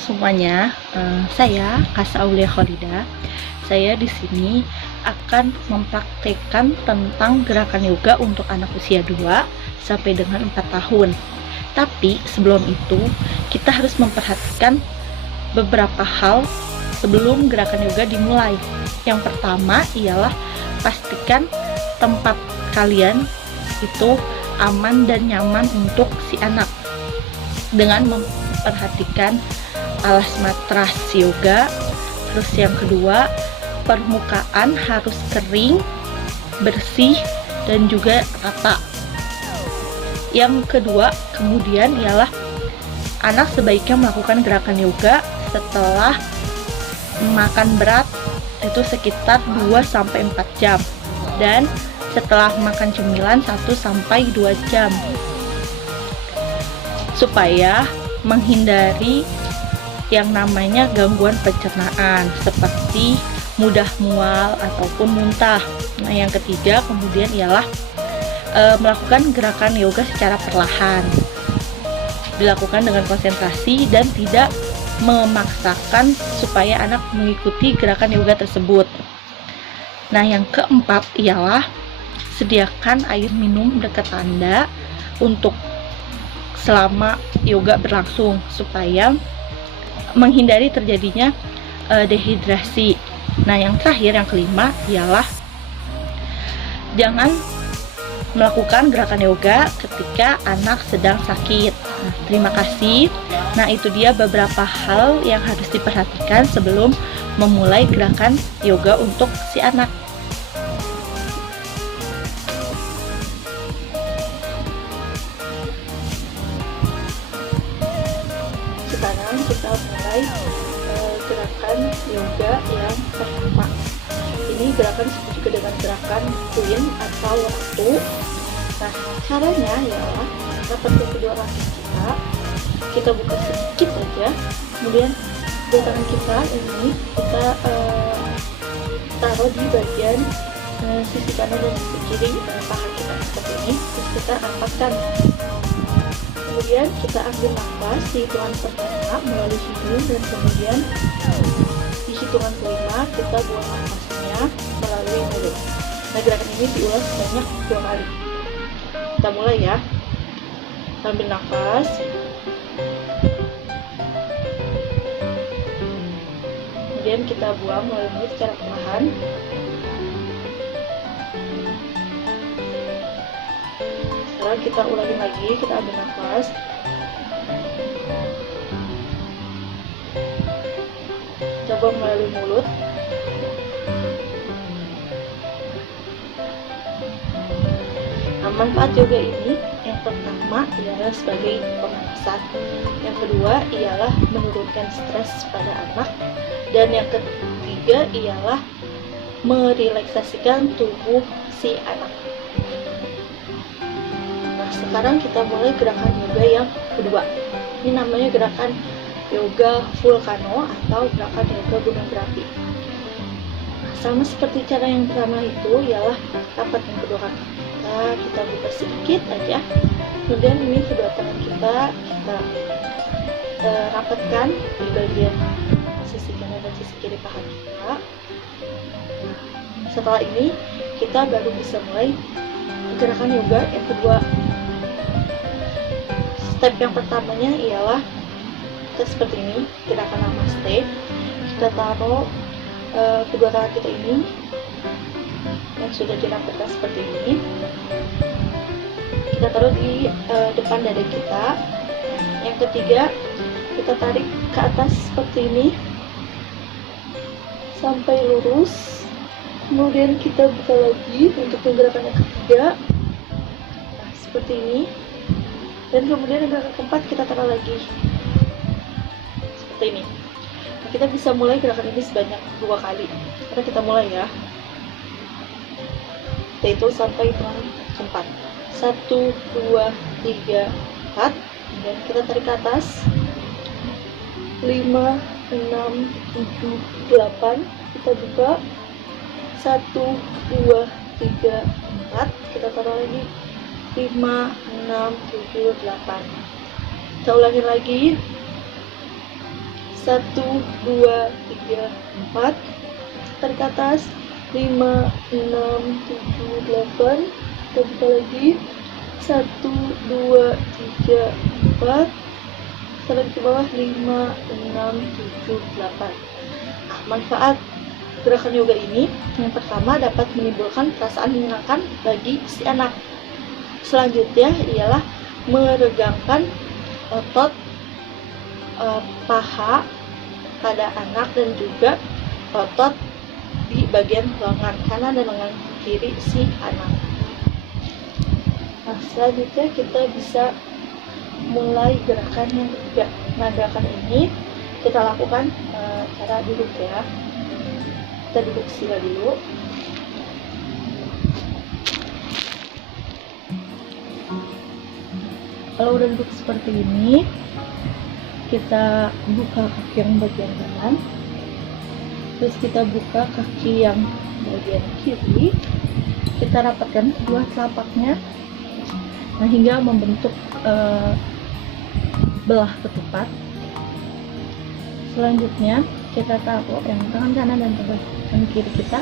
semuanya, saya Kasa Aulia Kholida. Saya di sini akan mempraktekkan tentang gerakan yoga untuk anak usia 2 sampai dengan 4 tahun. Tapi sebelum itu, kita harus memperhatikan beberapa hal sebelum gerakan yoga dimulai. Yang pertama ialah pastikan tempat kalian itu aman dan nyaman untuk si anak dengan memperhatikan alas matras yoga. Terus yang kedua, permukaan harus kering, bersih, dan juga rata. Yang kedua kemudian ialah anak sebaiknya melakukan gerakan yoga setelah makan berat, itu sekitar 2-4 jam, dan setelah makan cemilan 1-2 jam, supaya menghindari yang namanya gangguan pencernaan seperti mudah mual ataupun muntah. Nah, yang ketiga kemudian ialah melakukan gerakan yoga secara perlahan, dilakukan dengan konsentrasi dan tidak memaksakan supaya anak mengikuti gerakan yoga tersebut. Nah, yang keempat ialah sediakan air minum dekat Anda untuk selama yoga berlangsung supaya menghindari terjadinya dehidrasi. Nah, yang terakhir, yang kelima ialah jangan melakukan gerakan yoga ketika anak sedang sakit. Nah, terima kasih. Nah, itu dia beberapa hal yang harus diperhatikan sebelum memulai gerakan yoga untuk si anak. Sekarang kita mulai gerakan yoga yang pertama. Ini gerakan disebut juga dengan gerakan queen atau waktu. Nah, caranya ialah rapatkan kedua kaki kita buka sedikit aja, kemudian dua tangan kita ini kita taruh di bagian sisi kanan dan sisi kiri paha kita seperti ini. Terus kita rapatkan. Kemudian kita ambil nafas di hitungan pertama melalui hidung, dan kemudian di hitungan kelima kita buang nafasnya melalui mulut. Nah, gerakan ini diulang sebanyak 2 kali. Kita mulai ya. Ambil nafas, kemudian kita buang melalui mulut secara perlahan. Sekarang kita ulangi lagi, kita ambil nafas, coba melalui mulut. Nah, manfaat yoga ini yang pertama ialah sebagai pemanasan, yang kedua ialah menurunkan stres pada anak, dan yang ketiga ialah merelaksasikan tubuh si anak. Sekarang kita mulai gerakan yoga yang kedua. Ini namanya gerakan yoga vulcano atau gerakan yoga gunung berapi. Sama seperti cara yang pertama itu, ialah rapatkan kedua kaki kita buka sedikit aja. Kemudian ini kedua tangan kita rapatkan di bagian sisi kanan dan sisi kiri paha kita. Setelah ini kita baru bisa mulai gerakan yoga yang kedua. Step yang pertamanya ialah kita seperti ini, gerakan namaste. Kita taruh kedua tangan kita ini yang sudah dirapatkan seperti ini, kita taruh di depan dada kita. Yang ketiga, kita tarik ke atas seperti ini sampai lurus. Kemudian kita buka lagi untuk gerakan yang ketiga, nah, seperti ini. Dan kemudian yang gerakan keempat kita taruh lagi seperti ini. Nah, kita bisa mulai gerakan ini sebanyak 2 kali. Karena kita mulai ya. Kita hitung sampai hitungan keempat. 1, 2, 3, 4. Kemudian kita tarik ke atas. 5, 6, 7, 8. Kita buka. 1, 2, 3, 4. Kita taruh lagi. 5, 6, 7, 8. Kita ulangi lagi. 1, 2, 3, 4. Tarik ke atas. 5, 6, 7, 8. Kita buka lagi. 1, 2, 3, 4. Tarik ke bawah. 5, 6, 7, 8. Nah, manfaat gerakan yoga ini yang pertama dapat menimbulkan perasaan menyenangkan bagi si anak. Selanjutnya ialah meregangkan otot paha pada anak dan juga otot di bagian lengan kanan dan lengan kiri si anak. Nah, selanjutnya kita bisa mulai gerakan yang ketiga. Nah, gerakan ini kita lakukan cara duduk ya. Kita duduk sila dulu. Kalau udah duduk seperti ini, kita buka kaki yang bagian kanan, terus kita buka kaki yang bagian kiri, kita rapatkan kedua telapaknya, nah hingga membentuk belah ketupat. Selanjutnya kita taruh yang tangan kanan dan tangan kiri kita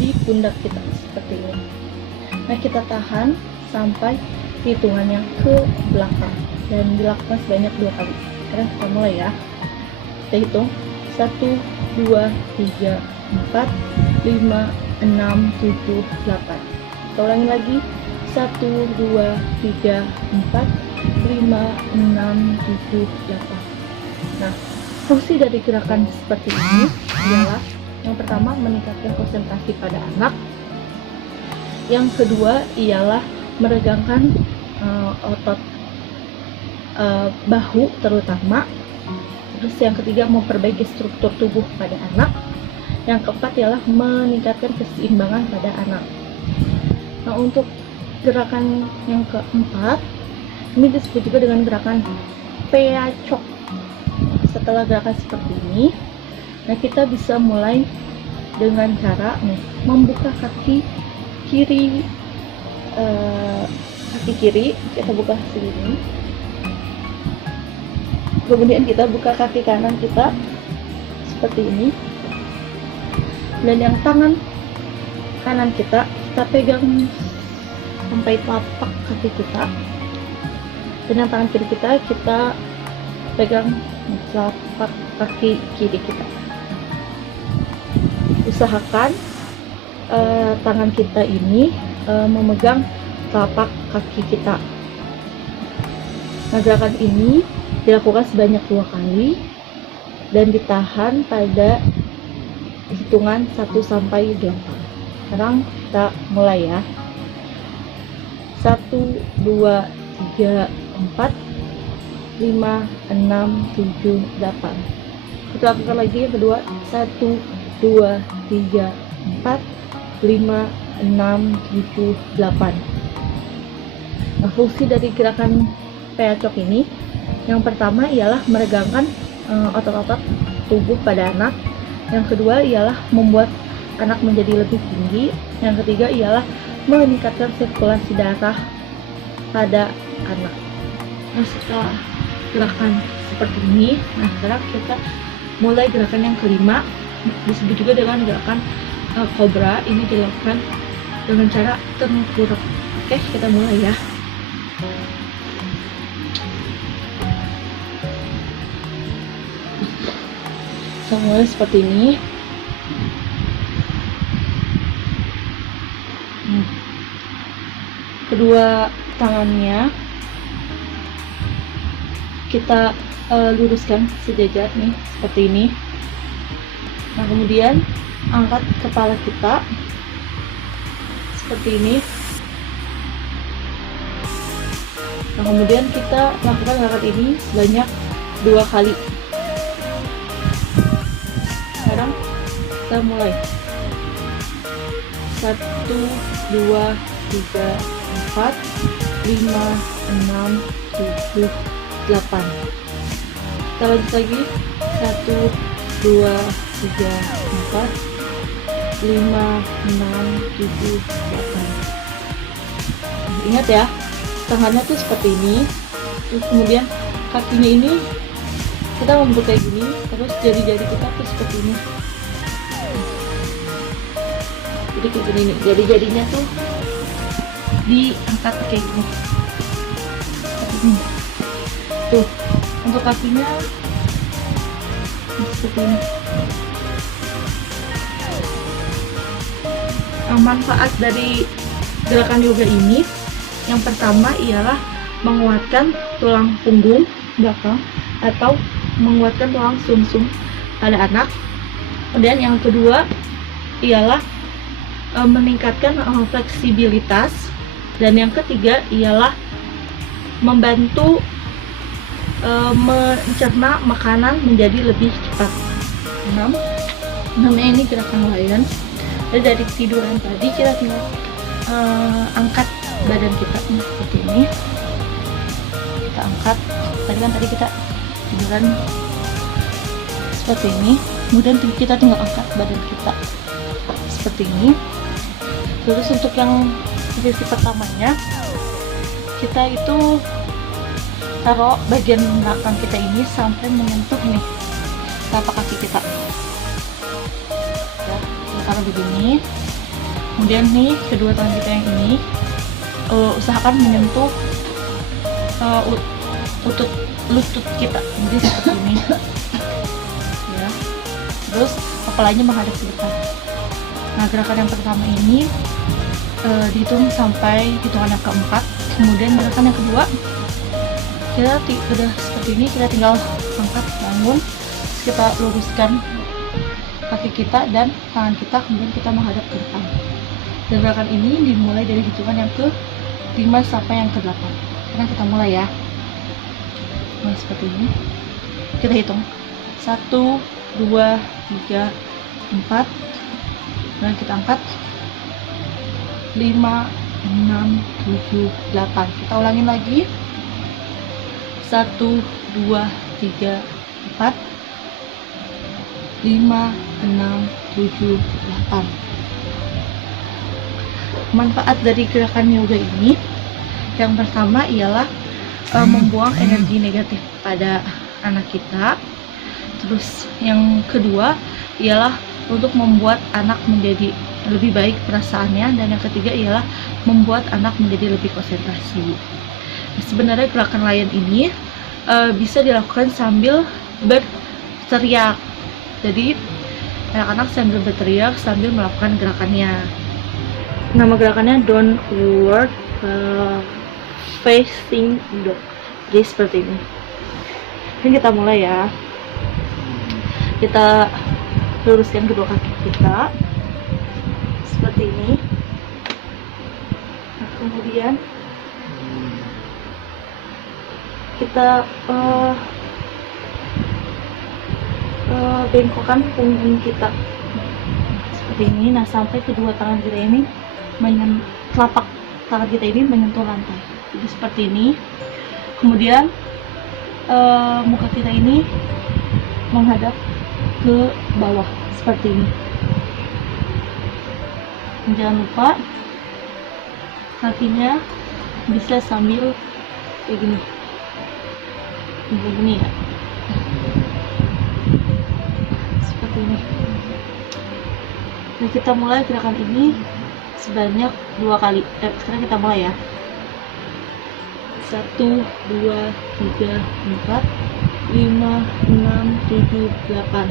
di pundak kita seperti ini. Nah, kita tahan sampai hitungan yang ke belakang dan dilakukan sebanyak 2 kali. Sekarang kita mulai ya. Kita hitung 1, 2, 3, 4, 5, 6, 7, 8. Kita ulangi lagi. 1, 2, 3, 4, 5, 6, 7, 8. Nah, fungsi dari gerakan seperti ini ialah yang pertama meningkatkan konsentrasi pada anak, yang kedua ialah meregangkan otot bahu terutama, terus yang ketiga memperbaiki struktur tubuh pada anak, yang keempat ialah meningkatkan keseimbangan pada anak. Nah, untuk gerakan yang keempat ini disebut juga dengan gerakan peacok. Setelah gerakan seperti ini, nah kita bisa mulai dengan cara membuka kaki kiri, kita buka segini, kemudian kita buka kaki kanan kita seperti ini, dan yang tangan kanan kita pegang sampai telapak kaki kita, dan yang tangan kiri kita pegang telapak kaki kiri kita. Usahakan tangan kita ini memegang telapak kaki kita. Nah, gerakan ini dilakukan sebanyak 2 kali dan ditahan pada hitungan 1 sampai 8. Sekarang kita mulai ya. 1, 2, 3, 4, 5, 6, 7, 8. Kita lakukan lagi yang kedua. 1, 2, 3, 4, 5, 6, 7, 8. Nah, fungsi dari gerakan peacok ini yang pertama ialah meregangkan otot-otot tubuh pada anak, yang kedua ialah membuat anak menjadi lebih tinggi, yang ketiga ialah meningkatkan sirkulasi darah pada anak. Nah, setelah gerakan seperti ini, nah sekarang kita mulai gerakan yang kelima, disebut juga dengan gerakan kobra. Ini dilakukan dengan cara tengkurap. Oke, kita mulai ya. Kita mulai seperti ini. Kedua tangannya kita luruskan sejajar nih seperti ini. Nah, kemudian angkat kepala kita seperti ini. Nah, kemudian kita lakukan gerakan ini sebanyak 2 kali. Sekarang kita mulai. 1, 2, 3, 4, 5, 6, 7, 8. Kita lanjut lagi. 1, 2, 3, 4, 5, 6, 7, 8. Ingat ya, tangannya tuh seperti ini. Terus kemudian kakinya ini Kita membentuk kayak gini, terus jari-jari kita tuh seperti ini. Jadi kayak gini nih, jari-jarinya tuh diangkat kayak gini. Seperti ini. Tuh, untuk kakinya seperti ini. Manfaat dari gerakan yoga ini, yang pertama ialah menguatkan tulang punggung belakang atau menguatkan tulang sumsum pada anak. Kemudian yang kedua ialah meningkatkan fleksibilitas, dan yang ketiga ialah membantu mencerna makanan menjadi lebih cepat. Namanya ini gerakan lion. Jadi dari tiduran tadi kita tinggal angkat badan kita seperti ini. Kita angkat. Tadi kita tiduran seperti ini. Kemudian kita tinggal angkat badan kita seperti ini. Terus untuk yang posisi pertamanya, kita itu taruh bagian belakang kita ini sampai menyentuh nih telapak kaki kita. Ya, kita taruh begini. Kemudian nih kedua tangan kita yang ini usahakan menyentuh lutut kita, jadi seperti ini. Ya. Terus kepalanya menghadap ke depan. Nah, gerakan yang pertama ini dihitung sampai hitungan yang keempat. Kemudian gerakan yang kedua, kita udah seperti ini, kita tinggal angkat, bangun, kita luruskan kaki kita dan tangan kita, kemudian kita menghadap ke depan. Dan gerakan ini dimulai dari hitungan yang ke-5 sampai yang ke-8. Sekarang kita mulai ya. Nah, seperti ini. Kita hitung 1, 2, 3, 4. Dan kita angkat 5, 6, 7, 8. Kita ulangin lagi. 1, 2, 3, 4, 5, 6, 7, 8. Manfaat dari gerakan yoga ini, yang pertama ialah membuang energi negatif pada anak kita. Terus yang kedua ialah untuk membuat anak menjadi lebih baik perasaannya, dan yang ketiga ialah membuat anak menjadi lebih konsentrasi. Sebenarnya gerakan lion ini bisa dilakukan sambil berteriak. Jadi anak-anak sambil berteriak sambil melakukan gerakannya. Nama gerakannya downward facing dog. Jadi seperti ini. Ini kita mulai ya. Kita luruskan kedua kaki kita seperti ini. Nah, kemudian kita bengkokkan punggung kita seperti ini. Nah, sampai kedua tangan kita ini telapak tangan kita ini menyentuh lantai. Jadi seperti ini. Kemudian muka kita ini menghadap ke bawah seperti ini. Jangan lupa kakinya bisa sambil kayak gini. Begini ya, seperti ini. Nah, kita mulai gerakan ini sebanyak 2 kali. Sekarang kita mulai ya. 1, 2, 3, 4, 5, 6, 7, 8.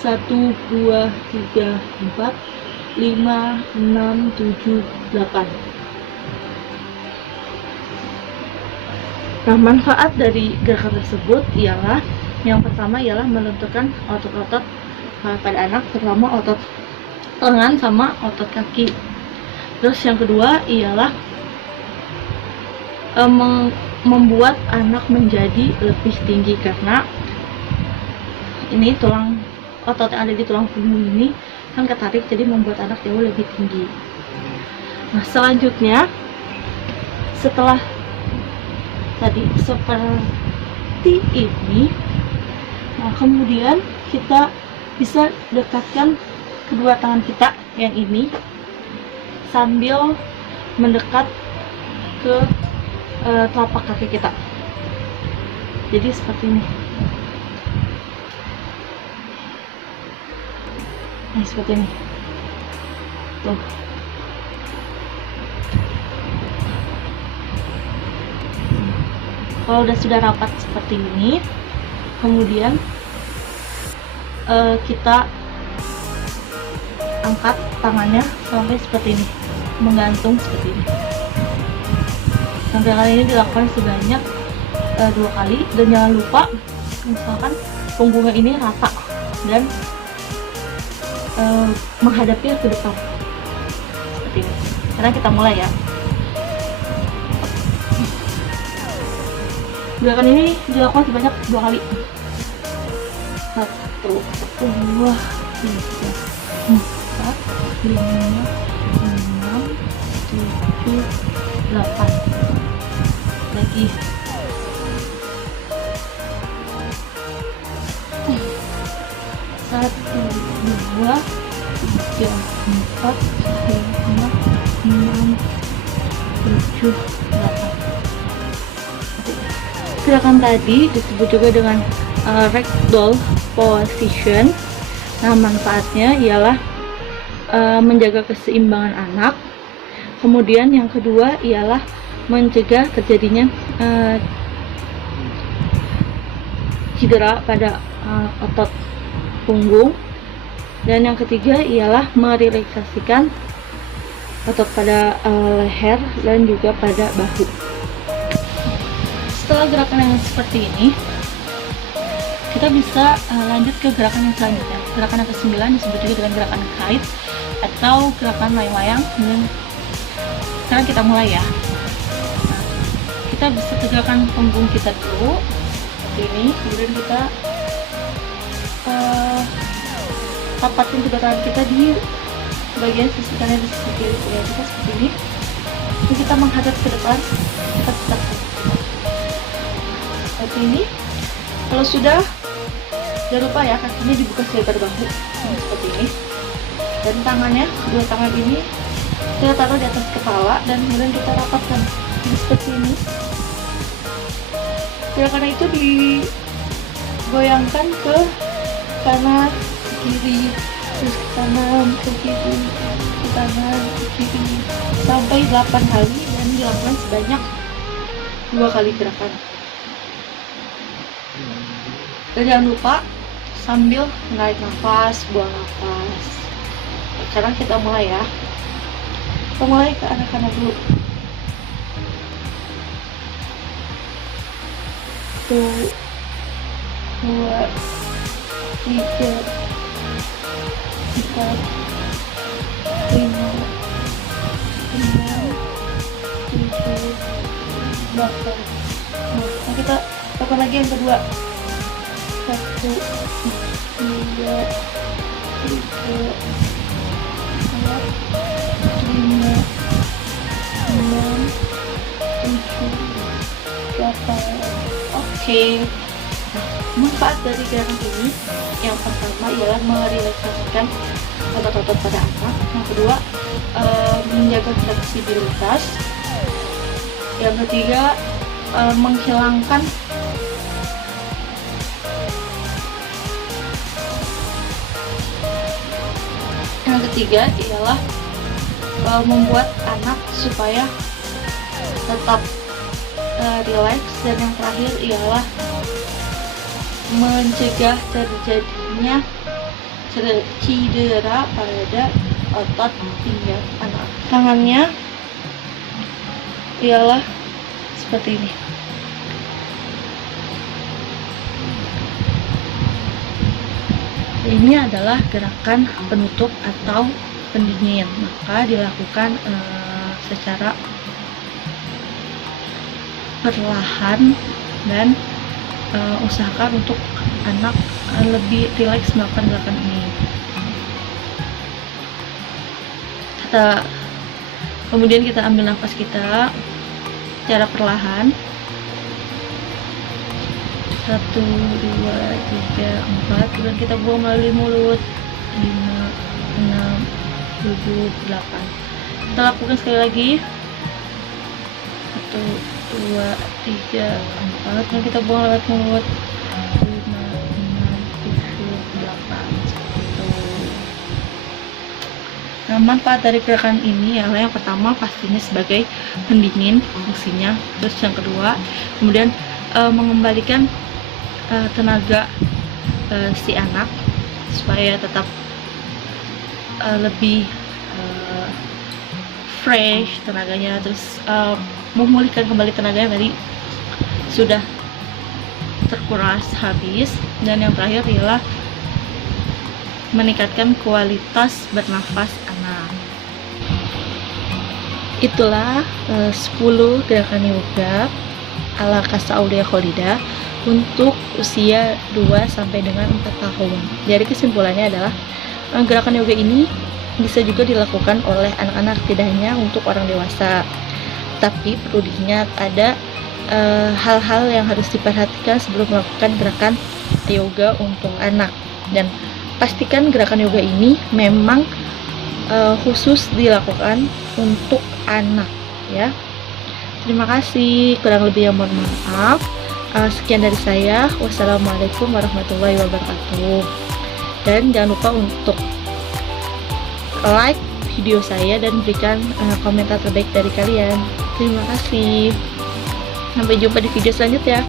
1, 2, 3, 4, 5, 6, 7, 8. Nah, manfaat dari gerakan tersebut ialah, yang pertama ialah melenturkan otot-otot pada anak, terutama otot tangan sama otot kaki. Terus yang kedua ialah membuat anak menjadi lebih tinggi, karena ini otot yang ada di tulang punggung ini kan ketarik, jadi membuat anak jauh lebih tinggi. Nah, selanjutnya setelah tadi seperti ini, nah kemudian kita bisa dekatkan kedua tangan kita yang ini sambil mendekat ke telapak kaki kita. Jadi seperti ini. Nah, seperti ini tuh. Kalau sudah rapat seperti ini, kemudian kita angkat tangannya sampai seperti ini, menggantung seperti ini. Gerakan ini dilakukan sebanyak 2 kali, dan jangan lupa misalkan punggungnya ini rata dan menghadapnya ke depan seperti ini. Sekarang kita mulai ya. Gerakan ini dilakukan sebanyak 2 kali. 1, 2, 3, 4, 5, 6, 7, 8. Lagi. 1, 2, 3, 4, 5, 6, 7, 8. Gerakan tadi disebut juga dengan ragdoll position. Nah, manfaatnya ialah menjaga keseimbangan anak. Kemudian yang kedua ialah mencegah terjadinya cedera pada otot punggung. Dan yang ketiga ialah merelaksasikan otot pada leher dan juga pada bahu. Setelah gerakan yang seperti ini, kita bisa lanjut ke gerakan yang selanjutnya. Gerakan yang ke-9 disebut juga dengan gerakan kite atau gerakan layang-layang. Sekarang kita mulai ya. Nah, kita bisa tegakkan punggung kita dulu seperti ini, kemudian kita rapatin kedua tangan kita di bagian sisi kanan dan sisi kiri kita seperti ini. Jadi kita menghadap ke depan, kita tetap seperti ini. Kalau sudah, jangan lupa ya kakinya dibuka selebar bahu seperti ini, dan tangannya, kedua tangan ini kita taruh di atas kepala dan kemudian kita rapatkan seperti ini. Gerakan itu digoyangkan ke kanan, ke kiri, terus ke kanan, ke kiri, ke kanan, ke kiri, sampai 8 kali, dan dilakukan sebanyak 2 kali gerakan. Dan jangan lupa sambil menarik nafas, buang nafas. Sekarang kita mulai ya. Kita mulai ke anak-anak dulu. 1, 2, 3, 4, 5, 6, 7, 8. Nah, kita lakukan lagi yang kedua. 1, 2, 3, 4, 5, 6, 7, 8. Oke. Manfaat dari gerakan ini, yang pertama ialah merelaksasikan otot-otot pada anak. Yang kedua, menjaga fleksibilitas. Yang ketiga, menghilangkan ialah membuat anak supaya tetap rileks. Dan yang terakhir ialah mencegah terjadinya cedera pada otot pinggang anak. Tangannya ialah seperti ini. Ini adalah gerakan penutup atau pendingin, maka dilakukan secara perlahan dan usahakan untuk anak lebih rileks melakukan gerakan ini. Kemudian kita ambil nafas kita secara perlahan. 1, 2, 3, 4, kemudian kita buang melalui mulut. 5, 6, 7, 8. Kita lakukan sekali lagi. 1, 2, 3, 4, kemudian kita buang lewat mulut. 5, 6, 7, 8. 1, 2, 3, 4, 5, 6, 7, 8. Nah, manfaat dari gerakan ini adalah yang pertama pastinya sebagai pendingin fungsinya, terus yang kedua kemudian mengembalikan tenaga si anak supaya tetap lebih fresh tenaganya, terus memulihkan kembali tenaganya tadi sudah terkuras habis. Dan yang terakhir adalah meningkatkan kualitas bernafas anak. Itulah 10 gerakan yoga ala Casa Aulia Kholida untuk usia 2 sampai dengan 4 tahun. Jadi kesimpulannya adalah gerakan yoga ini bisa juga dilakukan oleh anak-anak, tidak hanya untuk orang dewasa. Tapi perlu diingat ada hal-hal yang harus diperhatikan sebelum melakukan gerakan yoga untuk anak, dan pastikan gerakan yoga ini memang khusus dilakukan untuk anak ya. Terima kasih, kurang lebih yang mohon maaf. Sekian dari saya. Wassalamualaikum warahmatullahi wabarakatuh. Dan jangan lupa untuk like video saya dan berikan komentar terbaik dari kalian. Terima kasih. Sampai jumpa di video selanjutnya.